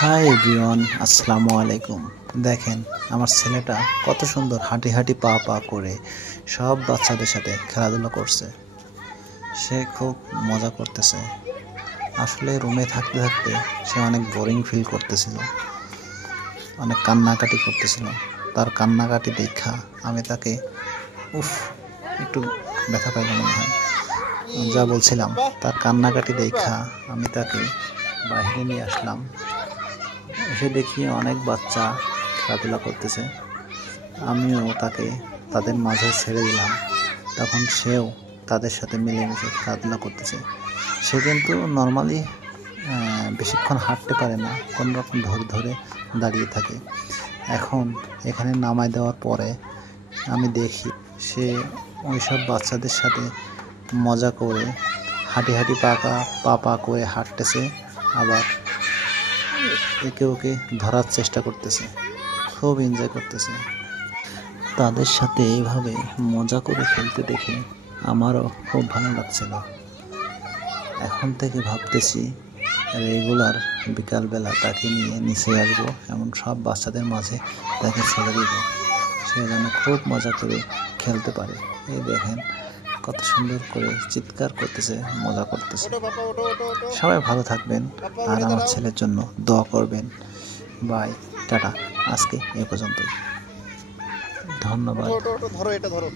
Hi everyone, আসসালামু আলাইকুম। দেখেন আমার ছেলেটা কত সুন্দর হাঁটি হাঁটি পা পা করে সব বাচ্চাদের সাথে খেলাধুলা করছে। সে খুব মজা করতেছে। আসলে রুমে থাকতে থাকতে সে অনেক বোরিং ফিল করতেছিল, অনেক কান্নাকাটি করতেছিল। তার কান্নাকাটি দেখা আমি তাকে একটু ব্যথা পাইল মনে হয়। যা বলছিলাম, তার কান্নাকাটি দেখা আমি তাকে বাইরে নিয়ে আসলাম। এসে দেখি অনেক বাচ্চা খেলাধুলা করতেছে। আমিও তাকে তাদের মাঝে ছেড়ে দিলাম। তখন সেও তাদের সাথে মিলেমিশে খেলাধুলা করতেছে। সে কিন্তু নর্মালি বেশিক্ষণ হাঁটতে পারে না, কোনো রকম ধরে ধরে দাঁড়িয়ে থাকে। এখন এখানে নামায় দেওয়ার পরে আমি দেখি সে ওইসব বাচ্চাদের সাথে মজা করে হাঁটি হাঁটি পা পা করে হাঁটতেছে, আবার একে ওকে ধরার চেষ্টা করতেছে, খুব এনজয় করতেছে। তাদের সাথে এইভাবে মজা করে খেলতে দেখে আমারও খুব ভালো লাগছিল। এখন থেকে ভাবতেছি রেগুলার বিকালবেলা তাকে নিয়ে নিচে আসবো, এমন সব বাচ্চাদের মাঝে তাকে ছেড়ে দিব, সে যেন খুব মজা করে খেলতে পারে। এই দেখেন কত সুন্দর করে চিৎকার করতেছে, মজা করতেছে। সবাই ভালো থাকবেন আর আমার ছেলের জন্য দোয়া করবেন। Bye, tata. আজকে এ পর্যন্তই। ধন্যবাদ। ধরো এটা ধরো।